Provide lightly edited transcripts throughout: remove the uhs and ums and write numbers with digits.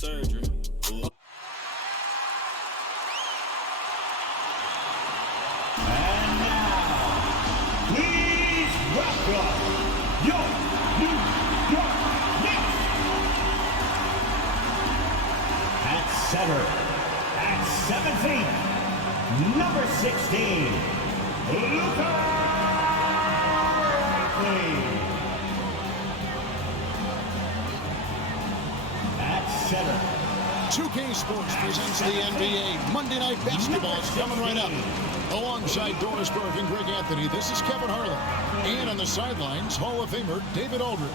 surgery. And now, please welcome your New York Knicks. At center, at 7 feet, number 16, Luka. At center. 2K Sports presents the NBA. Monday Night Basketball is coming right up. Alongside Doris Burke and Greg Anthony, this is Kevin Harlan. And on the sidelines, Hall of Famer David Aldridge.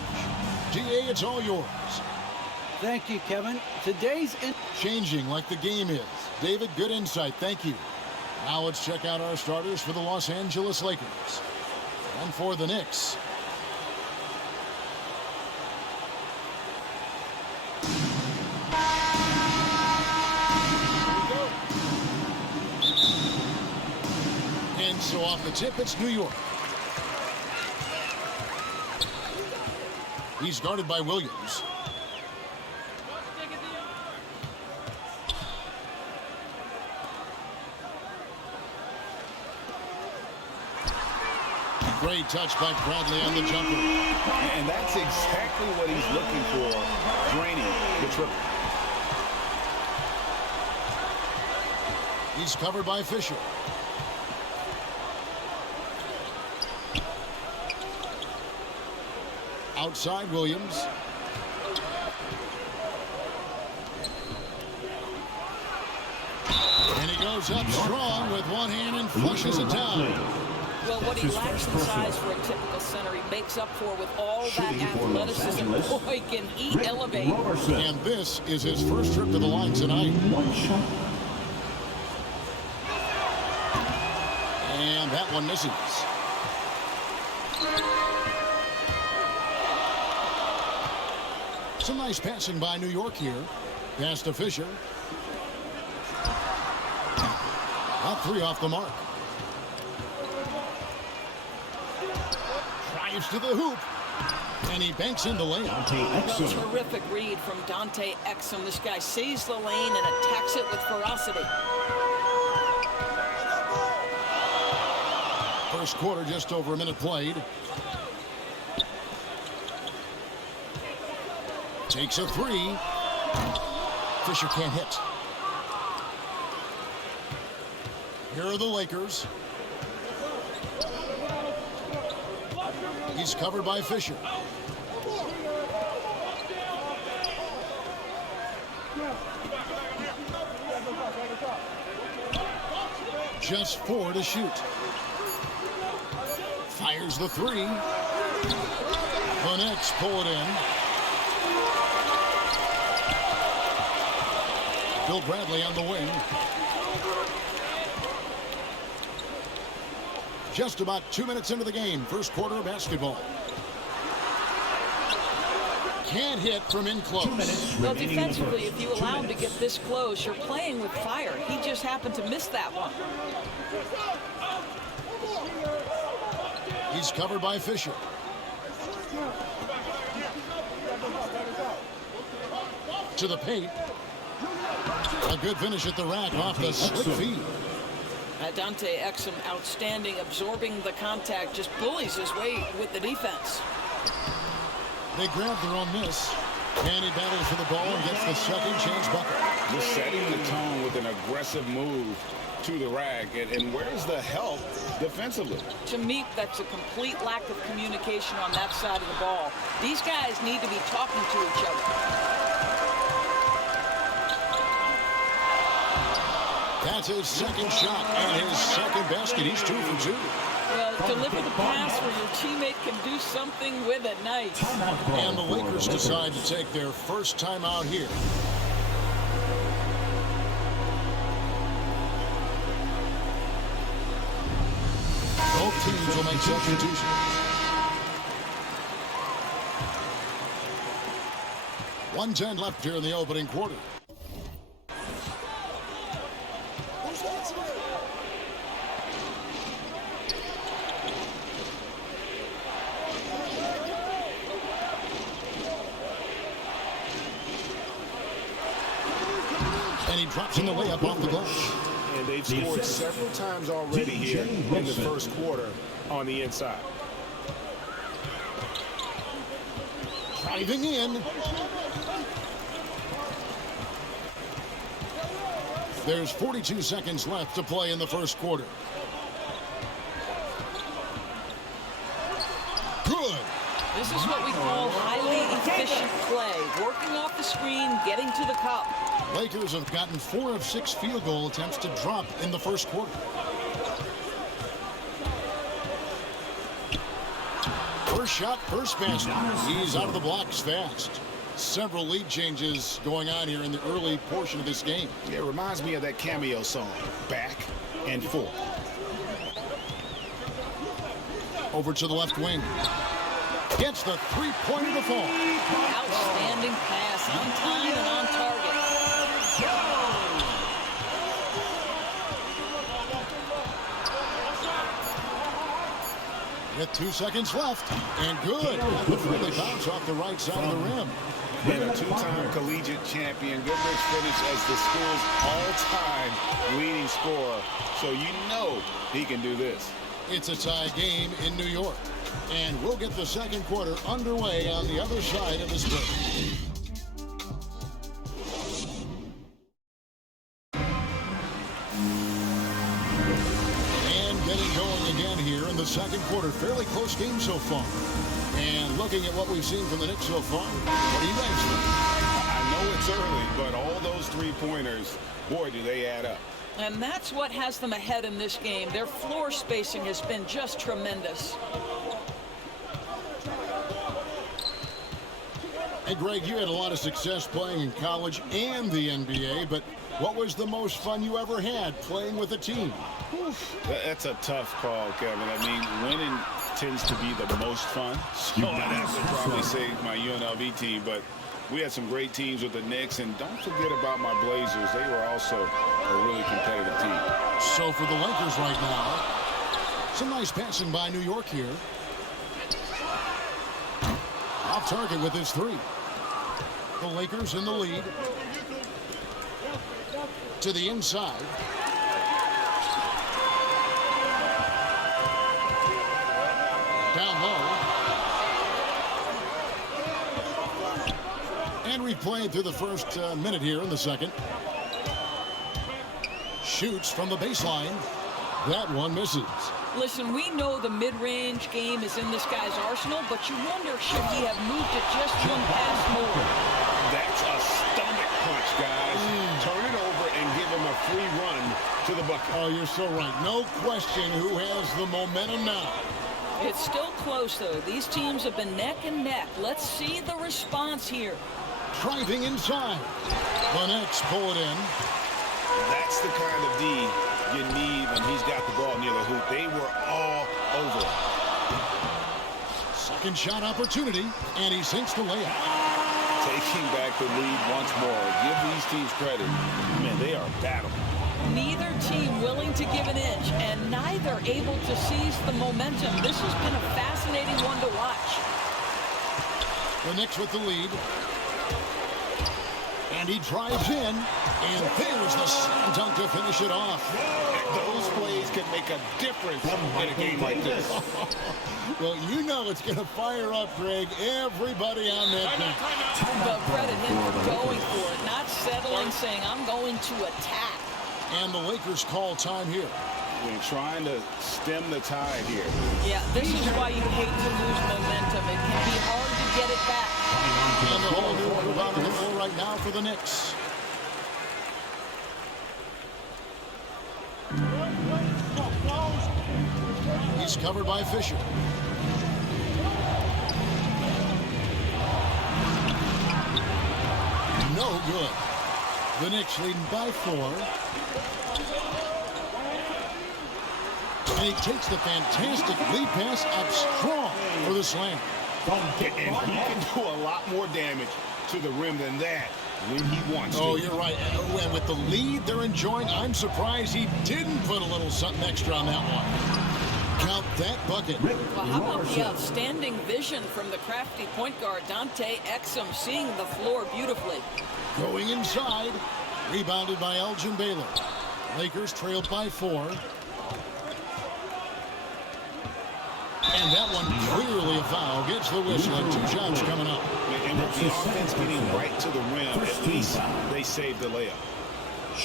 DA, it's all yours. Thank you, Kevin. Today's changing like the game is. David, good insight. Thank you. Now let's check out our starters for the Los Angeles Lakers. And for the Knicks. And so off the tip, it's New York. He's guarded by Williams. Great touch by Bradley on the jumper. And that's exactly what he's looking for, draining the triple. He's covered by Fisher. Outside Williams. And he goes up strong with one hand and flushes it down. Well, what he lacks in size for a typical center, he makes up for with all that athleticism. Boy, can he elevate. And this is his first trip to the line tonight. And that one misses. Some nice passing by New York here. Pass to Fisher. Up three off the mark. Drives to the hoop. And he banks in the lane. Well, terrific read from Dante Exum. This guy sees the lane and attacks it with ferocity. First quarter, just over a minute played. Takes a three. Fisher can't hit. Here are the Lakers. He's covered by Fisher. Just 4 to shoot. Fires the three. The Knicks pull it in. Bill Bradley on the wing. Just about 2 minutes into the game. First quarter of basketball. Can't hit from in close. Well, defensively, if you allow him to get this close, you're playing with fire. He just happened to miss that one. He's covered by Fisher. To the paint. A good finish at the rack off the slick feed. Dante Exum, outstanding, absorbing the contact, just bullies his way with the defense. They grab their own miss. And he battles for the ball and gets the second chance bucket. Just setting the tone with an aggressive move to the rack. And where's the help defensively? To me, that's a complete lack of communication on that side of the ball. These guys need to be talking to each other. That's his second shot and his second basket. He's 2 for 2. Well, deliver the pass where your teammate can do something with it. Nice. And the Lakers decide to take their first timeout here. Both teams will make substitutions. .110 left here in the opening quarter. And he drops in the layup off the glass. And they've scored several times already here in the first quarter on the inside. Driving in. There's 42 seconds left to play in the first quarter. Good. This is what we call highly efficient play. Working off the screen, getting to the cup. Lakers have gotten 4 of 6 field goal attempts to drop in the first quarter. First shot, first basket. He's out of the blocks fast. Several lead changes going on here in the early portion of this game. It reminds me of that cameo song, Back and Forth. Over to the left wing. Gets the three-pointer to fall. Outstanding pass, on time and on target. With 2 seconds left, and good. Got the friendly bounce off the right side of the rim. And a two-time collegiate champion, Goodrich finished as the school's all-time leading scorer. So you know he can do this. It's a tie game in New York. And we'll get the second quarter underway on the other side of this break. And getting going again here in the second quarter. Fairly close game so far. And looking at what we've seen from the Knicks so far, what do you guys think? I know it's early, but all those three-pointers, boy, do they add up. And that's what has them ahead in this game. Their floor spacing has been just tremendous. Hey, Greg, you had a lot of success playing in college and the NBA, but what was the most fun you ever had playing with a team? That's a tough call, Kevin. I mean, winning tends to be the most fun. So I'd have to probably say my UNLV team, but we had some great teams with the Knicks, and don't forget about my Blazers. They were also a really competitive team. So for the Lakers right now, some nice passing by New York here. Off target with his three. The Lakers in the lead. To the inside. Down low. And we've played through the first minute here in the second. Shoots from the baseline. That one misses. Listen, we know the mid-range game is in this guy's arsenal, but you wonder, should he have moved it just one pass more? That's a stomach punch, guys. Turn it over and give him a free run to the bucket. Oh, you're so right. No question who has the momentum now. It's still close, though. These teams have been neck and neck. Let's see the response here. Driving inside. The Knicks pull it in. That's the kind of D you need when he's got the ball near the hoop. They were all over it. Second shot opportunity, and he sinks the layup. Taking back the lead once more. Give these teams credit. Man, they are battling. Neither team willing to give an inch, and neither able to seize the momentum. This has been a fascinating one to watch. The Knicks with the lead. And he drives in, and there's the slam dunk to finish it off. Those plays can make a difference in a game like this. Well, you know it's going to fire up, Greg. Everybody on that bench. But credit him for going for it, not settling, saying, I'm going to attack. And the Lakers call time here. We're trying to stem the tide here. Yeah, this is why you hate to lose momentum. It can be hard to get it back. And the whole new group out on the floor right now for the Knicks. He's covered by Fisher. No good. The Knicks leading by 4. And he takes the fantastic lead pass up strong for the slam. And he can do a lot more damage to the rim than that when he wants to. Oh, you're right. And with the lead they're enjoying, I'm surprised he didn't put a little something extra on that one. Count that bucket. Well, how about the outstanding vision from the crafty point guard, Dante Exum, seeing the floor beautifully. Going inside. Rebounded by Elgin Baylor. Lakers trailed by 4. And that one clearly a foul. Gets the whistle and 2 shots coming up. And with the offense getting right to the rim, at least they saved the layup.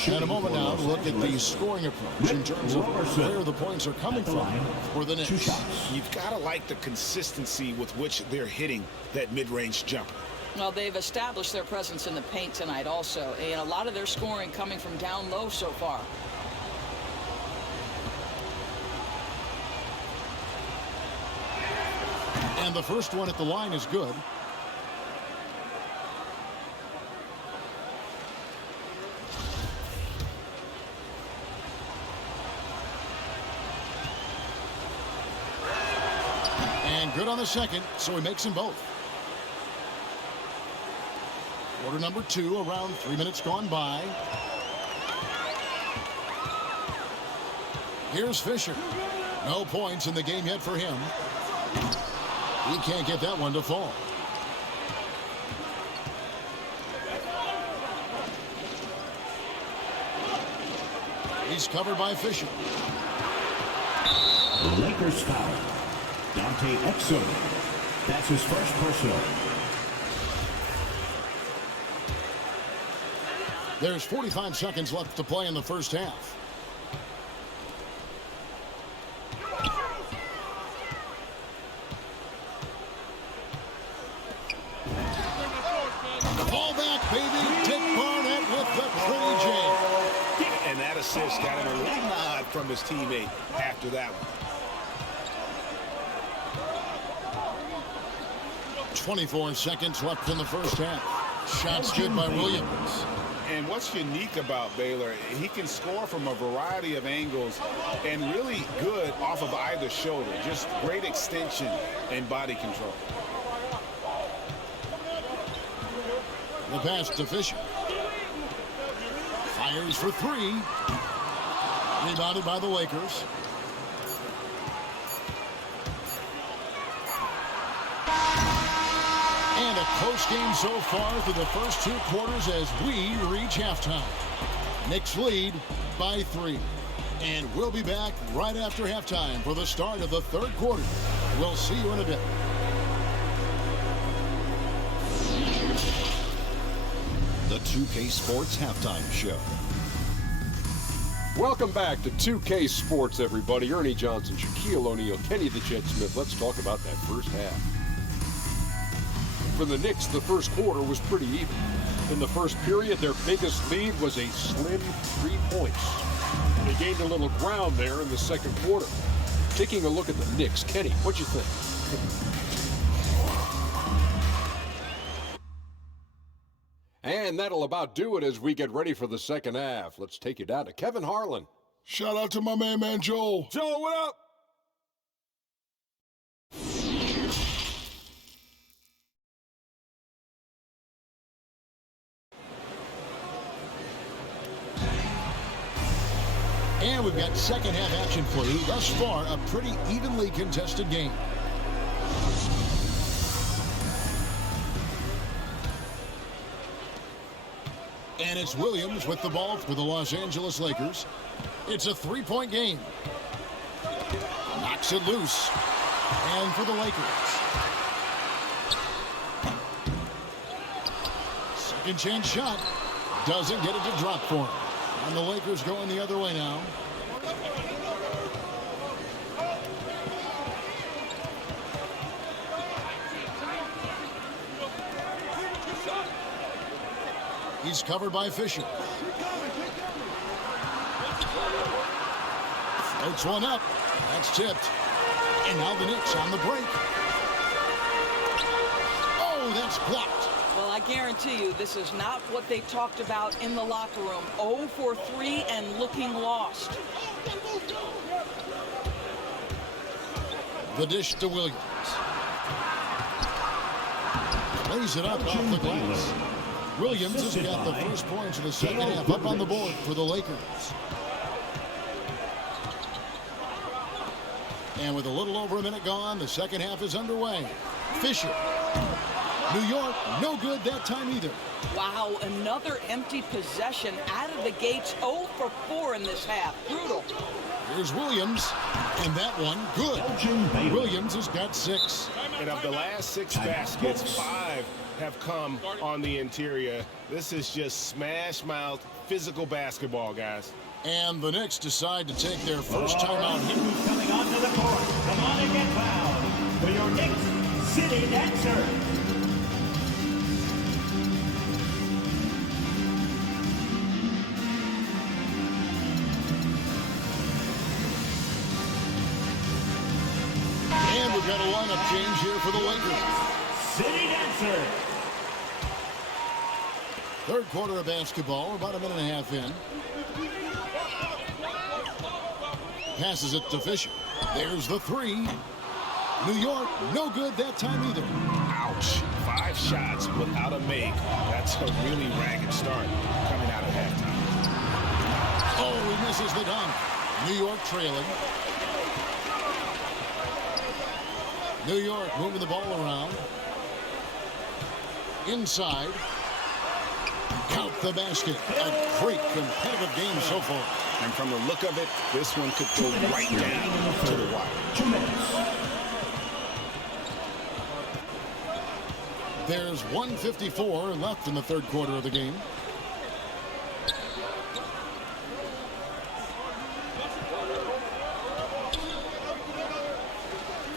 In a moment now to look at the scoring approach in terms of where the points are coming from for the Knicks. You've got to like the consistency with which they're hitting that mid-range jumper. Well, they've established their presence in the paint tonight also, and a lot of their scoring coming from down low so far. And the first one at the line is good. And good on the second, so he makes them both. Quarter number 2, around 3 minutes gone by. Here's Fisher. No points in the game yet for him. He can't get that one to fall. He's covered by Fisher. The Lakers foul. Dante Exum. That's his first personal. There's 45 seconds left to play in the first half. Ball back, baby. Dick Barnett with the pretty J. And that assist got him a little nod from his teammate after that one. 24 seconds left in the first half. Shots good by Williams. And what's unique about Baylor, he can score from a variety of angles and really good off of either shoulder. Just great extension and body control. The pass to Fisher. Fires for 3. Rebounded by the Lakers. And a close game so far for the first 2 quarters as we reach halftime. Knicks lead by 3. And we'll be back right after halftime for the start of the 3rd quarter. We'll see you in a bit. The 2K Sports Halftime Show. Welcome back to 2K Sports, everybody. Ernie Johnson, Shaquille O'Neal, Kenny the Jet Smith. Let's talk about that first half. For the Knicks, the first quarter was pretty even. In the first period, their biggest lead was a slim 3 points. They gained a little ground there in the second quarter. Taking a look at the Knicks, Kenny, what'd you think? And that'll about do it as we get ready for the second half. Let's take you down to Kevin Harlan. Shout out to my man Joel. Joe, what up? And we've got second half action for you. Thus far, a pretty evenly contested game. And it's Williams with the ball for the Los Angeles Lakers. It's a 3-point game. Knocks it loose. And for the Lakers. Second chance shot. Doesn't get it to drop for him. And the Lakers going the other way now. He's covered by Fisher. Floats one up. That's tipped. And now the Knicks on the break. Oh, that's blocked. Well, I guarantee you this is not what they talked about in the locker room. 0 for 3 and looking lost. The dish to Williams. Lays it up off the glass. Williams has got the first points of the second half up on the board for the Lakers. And with a little over a minute gone, the second half is underway. Fisher. New York, no good that time either. Wow, another empty possession out of the gates. 0 for 4 in this half. Brutal. Here's Williams, and that one, good. Williams has got 6. And of the last 6 baskets, 5 have come on the interior. This is just smash-mouth, physical basketball, guys. And the Knicks decide to take their first timeout here. Who's coming onto the court? Come on and get fouled for your Knicks City Dancer. And we've got a lineup change here for the Lakers. City Dancer. Third quarter of basketball, about a minute and a half in. Passes it to Fisher. There's the 3. New York, no good that time either. Ouch. 5 shots without a make. That's a really ragged start coming out of halftime. Oh, he misses the dunk. New York trailing. New York moving the ball around. Inside. Count the basket. A great competitive game so far. And from the look of it, this one could go right down to the wire. 2 minutes. There's 1:54 left in the third quarter of the game.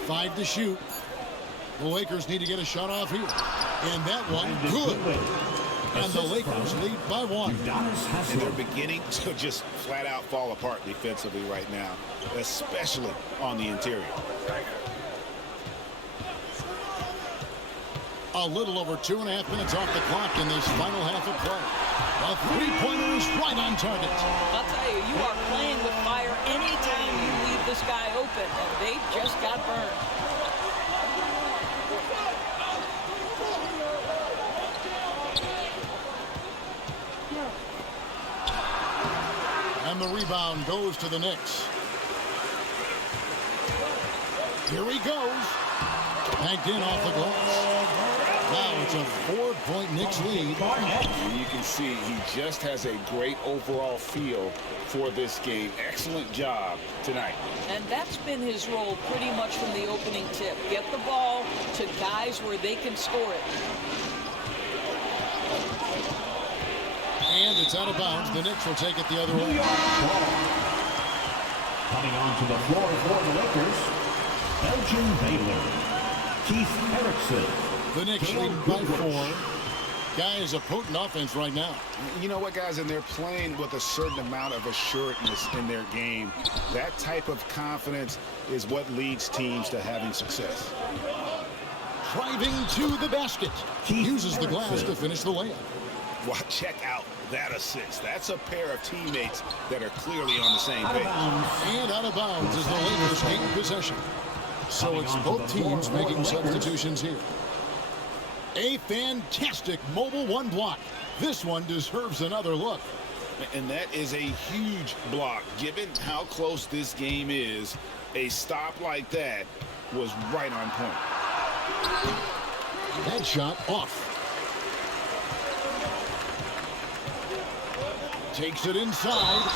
Five to shoot. The Lakers need to get a shot off here. And that one, good. And the Lakers lead by 1. And they're beginning to just flat out fall apart defensively right now, especially on the interior. A little over 2.5 minutes off the clock in this final half of play. A three-pointer is right on target. I'll tell you, you are playing with fire anytime you leave this guy open, and they just got burned. And the rebound goes to the Knicks. Here he goes. Banked in off the glass. Now it's a 4-point Knicks lead. And you can see he just has a great overall feel for this game. Excellent job tonight. And that's been his role pretty much from the opening tip. Get the ball to guys where they can score it. And it's out of bounds. The Knicks will take it the other way. Coming onto the floor for the Lakers, Belgian Baylor, Keith Erickson. The Knicks lead by 4. Guys, a potent offense right now. You know what, guys? And they're playing with a certain amount of assuredness in their game. That type of confidence is what leads teams to having success. Driving to the basket. He uses the glass to finish the layup. Well, check out that assist. That's a pair of teammates that are clearly on the same page. And out of bounds as the Lakers gain possession. So it's both teams making substitutions here. A fantastic mobile 1 block. This one deserves another look. And that is a huge block. Given how close this game is, a stop like that was right on point. That shot off. Takes it inside.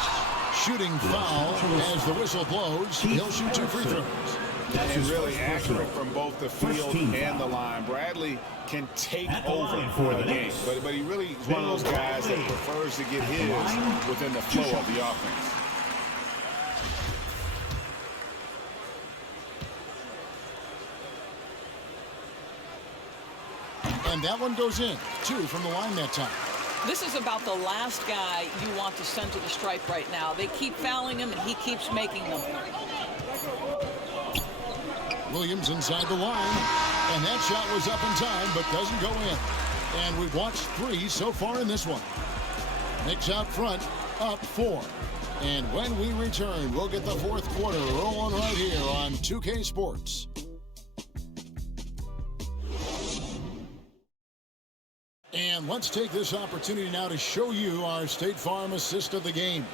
Shooting foul as the whistle blows. He'll shoot 2 free throws. And really accurate from both the field and the line. Bradley can take over for the game, but he really is one of those guys that prefers to get his within the flow of the offense. And that one goes in. 2 from the line that time. This is about the last guy you want to send to the stripe right now. They keep fouling him, and he keeps making them. Williams inside the line, and that shot was up in time, but doesn't go in. And we've watched 3 so far in this one. Knicks out front, up 4. And when we return, we'll get the fourth quarter rolling right here on 2K Sports. And let's take this opportunity now to show you our State Farm assist of the game.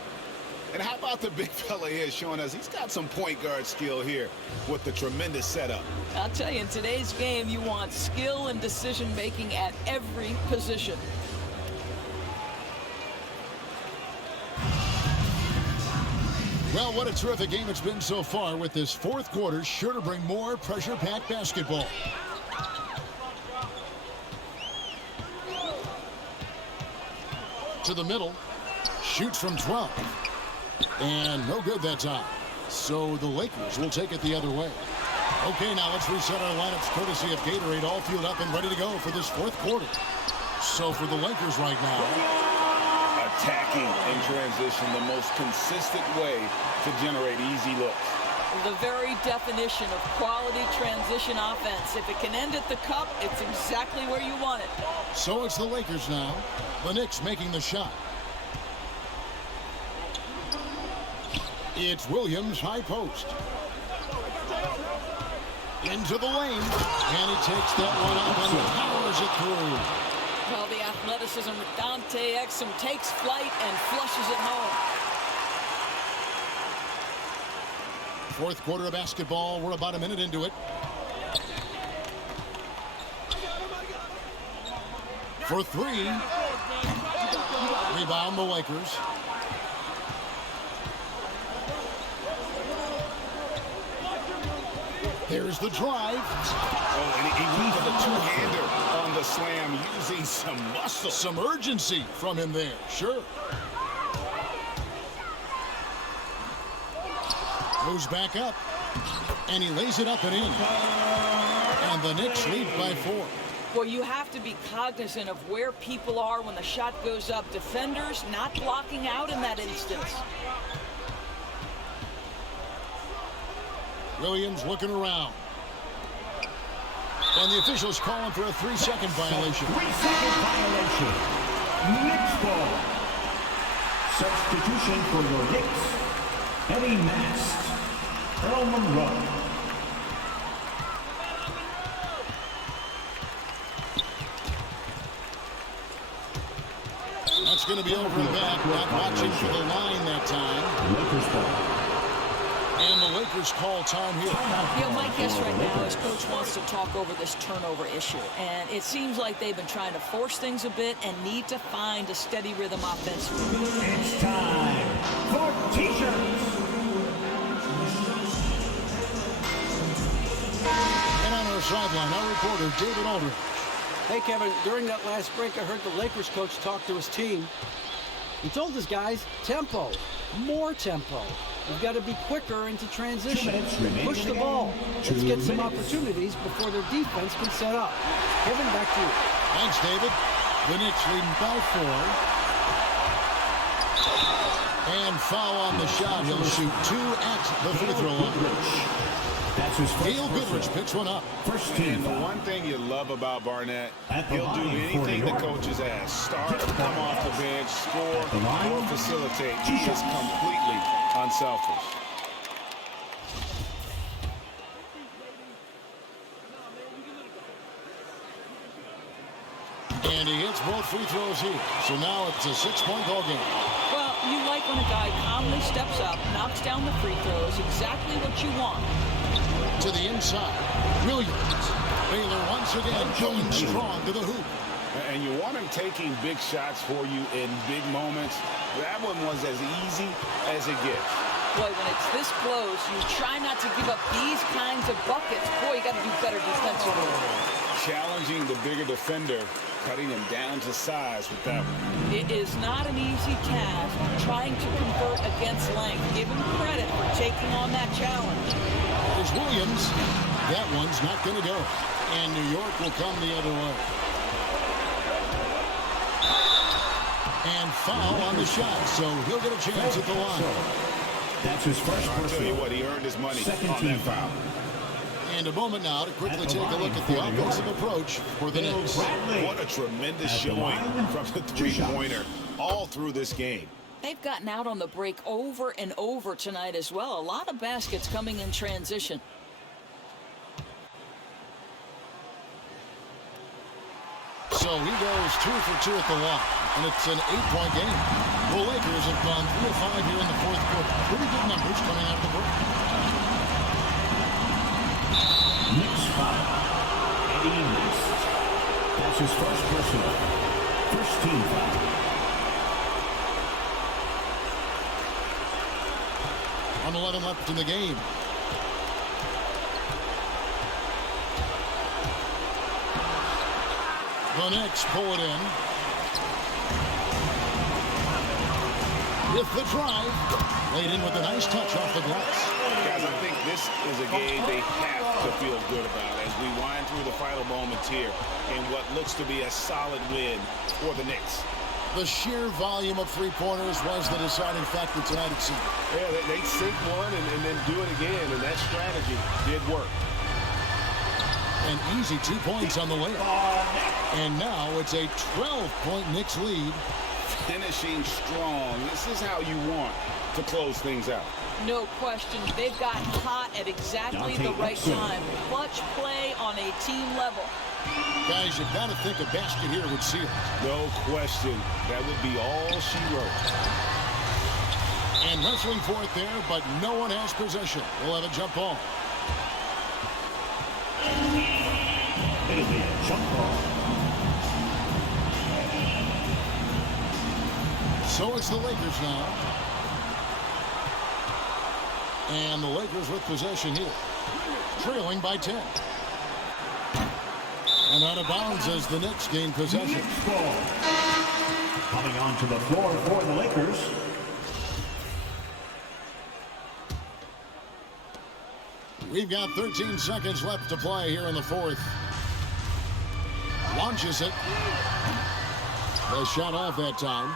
And how about the big fella here showing us he's got some point guard skill here with the tremendous setup. I'll tell you, in today's game, you want skill and decision-making at every position. Well, what a terrific game it's been so far, with this fourth quarter sure to bring more pressure-packed basketball. To the middle, shoots from 12. And no good that time. So the Lakers will take it the other way. Okay, now let's reset our lineups courtesy of Gatorade, all fueled up and ready to go for this fourth quarter. So for the Lakers right now, attacking in transition, the most consistent way to generate easy looks. The very definition of quality transition offense. If it can end at the cup, it's exactly where you want it. So it's the Lakers now. The Knicks making the shot. It's Williams, high post. Into the lane. And he takes that one up and powers it through. Well, the athleticism with Dante Exum takes flight and flushes it home. Fourth quarter of basketball. We're about a minute into it. For three. Rebound the Lakers. There's the drive. Oh, and he went for the two-hander on the slam, using some muscle. Some urgency from him there, sure. Moves back up, and he lays it up and in. And the Knicks lead by 4. Well, you have to be cognizant of where people are when the shot goes up. Defenders not blocking out in that instance. Williams looking around. And the officials calling for a 3-second violation. 3-second violation. Knicks ball. Substitution for your Knicks. Heavy masked. Earl Monroe. That's going to be over and back. Not watching for the line that time. Lakers ball. And the Lakers call time here. You know, my guess right now is Coach wants to talk over this turnover issue. And it seems like they've been trying to force things a bit and need to find a steady rhythm offensively. It's time for T-shirts. And on our sideline, our reporter, David Aldridge. Hey, Kevin, during that last break, I heard the Lakers coach talk to his team. He told his guys, tempo, more tempo. We've got to be quicker into transition. Push the ball. Let's get some opportunities before their defense can set up. Kevin, back to you. Thanks, David. The Knicks leading by 4. And foul on the shot. He'll shoot 2 at the free throw line. That's his first. Neil Goodrich picks one up. First team. And the one thing you love about Barnett, he'll do anything the coaches ask. Start, come off the bench, score, or facilitate. He is completely unselfish. And he hits both free throws here. So now it's a 6-point ball game. Well, you like when a guy calmly steps up, knocks down the free throws, exactly what you want. To the inside. Williams. Baylor once again going strong to the hoop. And you want him taking big shots for you in big moments. That one was as easy as it gets. Boy, when it's this close, you try not to give up these kinds of buckets. Boy, you got to do better defensively. Challenging the bigger defender, cutting him down to size with that one. It is not an easy task trying to convert against length. Give him credit for taking on that challenge. There's Williams. That one's not going to go. And New York will come the other way. And foul on the shot, so he'll get a chance at the line. That's his first. I'll tell you what, he earned his money on that foul. And a moment now to quickly take a look at the offensive approach for the Knicks. What a tremendous showing from the three-pointer all through this game. They've gotten out on the break over and over tonight as well. A lot of baskets coming in transition. So he goes 2 for 2 at the line. and it's an 8-point game. The Lakers have gone 3 of 5 here in the fourth quarter. Pretty good numbers coming out of the break. Knicks foul. Eddie missed. That's his first personal. First team foul. On 11 left in the game. The Knicks pull it in. With the drive. Laid in with a nice touch off the glass. Guys, I think this is a game they have to feel good about as we wind through the final moments here in what looks to be a solid win for the Knicks. The sheer volume of three-pointers was the deciding factor tonight, it seemed. Yeah, they sink one and then do it again, and that strategy did work. An easy 2 points on the layup. And now it's a 12-point Knicks lead. Finishing strong. This is how you want to close things out. No question. They've got hot at exactly the right time. Clutch play on a team level. Guys, you've got to think a basket here would seal it. No question. That would be all she wrote. And wrestling for it there, but no one has possession. We'll have a jump ball. It'll be a jump ball. So it's the Lakers now. And the Lakers with possession here. Trailing by 10. And out of bounds as the Knicks gain possession. Ball. Coming onto the floor for the Lakers. We've got 13 seconds left to play here in the fourth. Launches it. The shot off that time.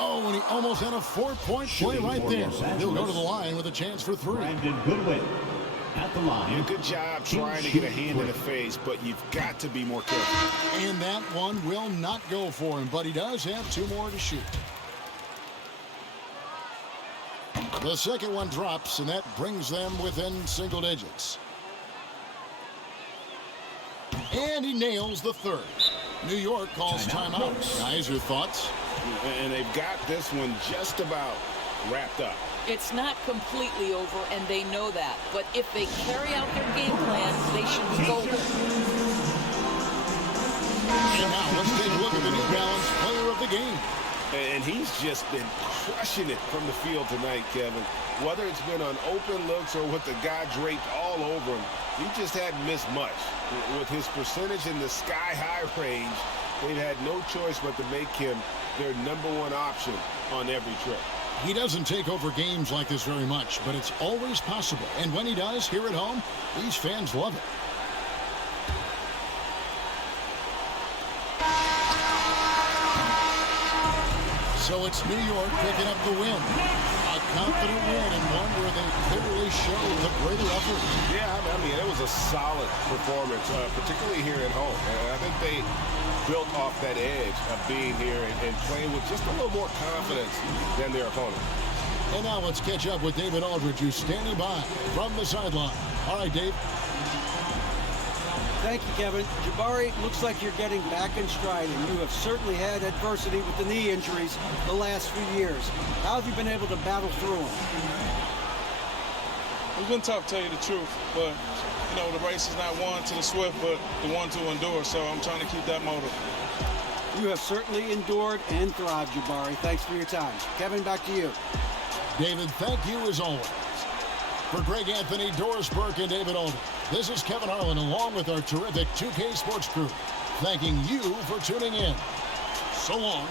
Oh, and he almost had a 4-point play right there. He'll go to the line with a chance for 3. Brandon Goodwin at the line. Yeah, good job trying to get a hand in the face, but you've got to be more careful. And that one will not go for him, but he does have 2 more to shoot. The second one drops, and that brings them within single digits. And he nails the third. New York calls timeout. Guys, your thoughts? And they've got this one just about wrapped up. It's not completely over, and they know that. But if they carry out their game plan, they should be golden. And now let's take a look at the New Balance player of the game. And he's just been crushing it from the field tonight, Kevin. Whether it's been on open looks or with the guy draped all over him, he just hadn't missed much. With his percentage in the sky-high range, they've had no choice but to make him their #1 option on every trip. He doesn't take over games like this very much, but it's always possible. And when he does, here at home, these fans love it. So it's New York picking up the win. A confident win and one where they clearly showed the greater effort. Yeah, I mean, it was a solid performance, particularly here at home. And I think they built off that edge of being here and playing with just a little more confidence than their opponent. And now let's catch up with David Aldridge, who's standing by from the sideline. All right, Dave. Thank you, Kevin. Jabari, looks like you're getting back in stride, and you have certainly had adversity with the knee injuries the last few years. How have you been able to battle through them? It's been tough, to tell you the truth, but, you know, the race is not won to the swift, but the one to endure, so I'm trying to keep that motive. You have certainly endured and thrived, Jabari. Thanks for your time. Kevin, back to you. David, thank you as always. For Greg Anthony, Doris Burke, and David Aldridge, this is Kevin Harlan along with our terrific 2K Sports crew, thanking you for tuning in. So long.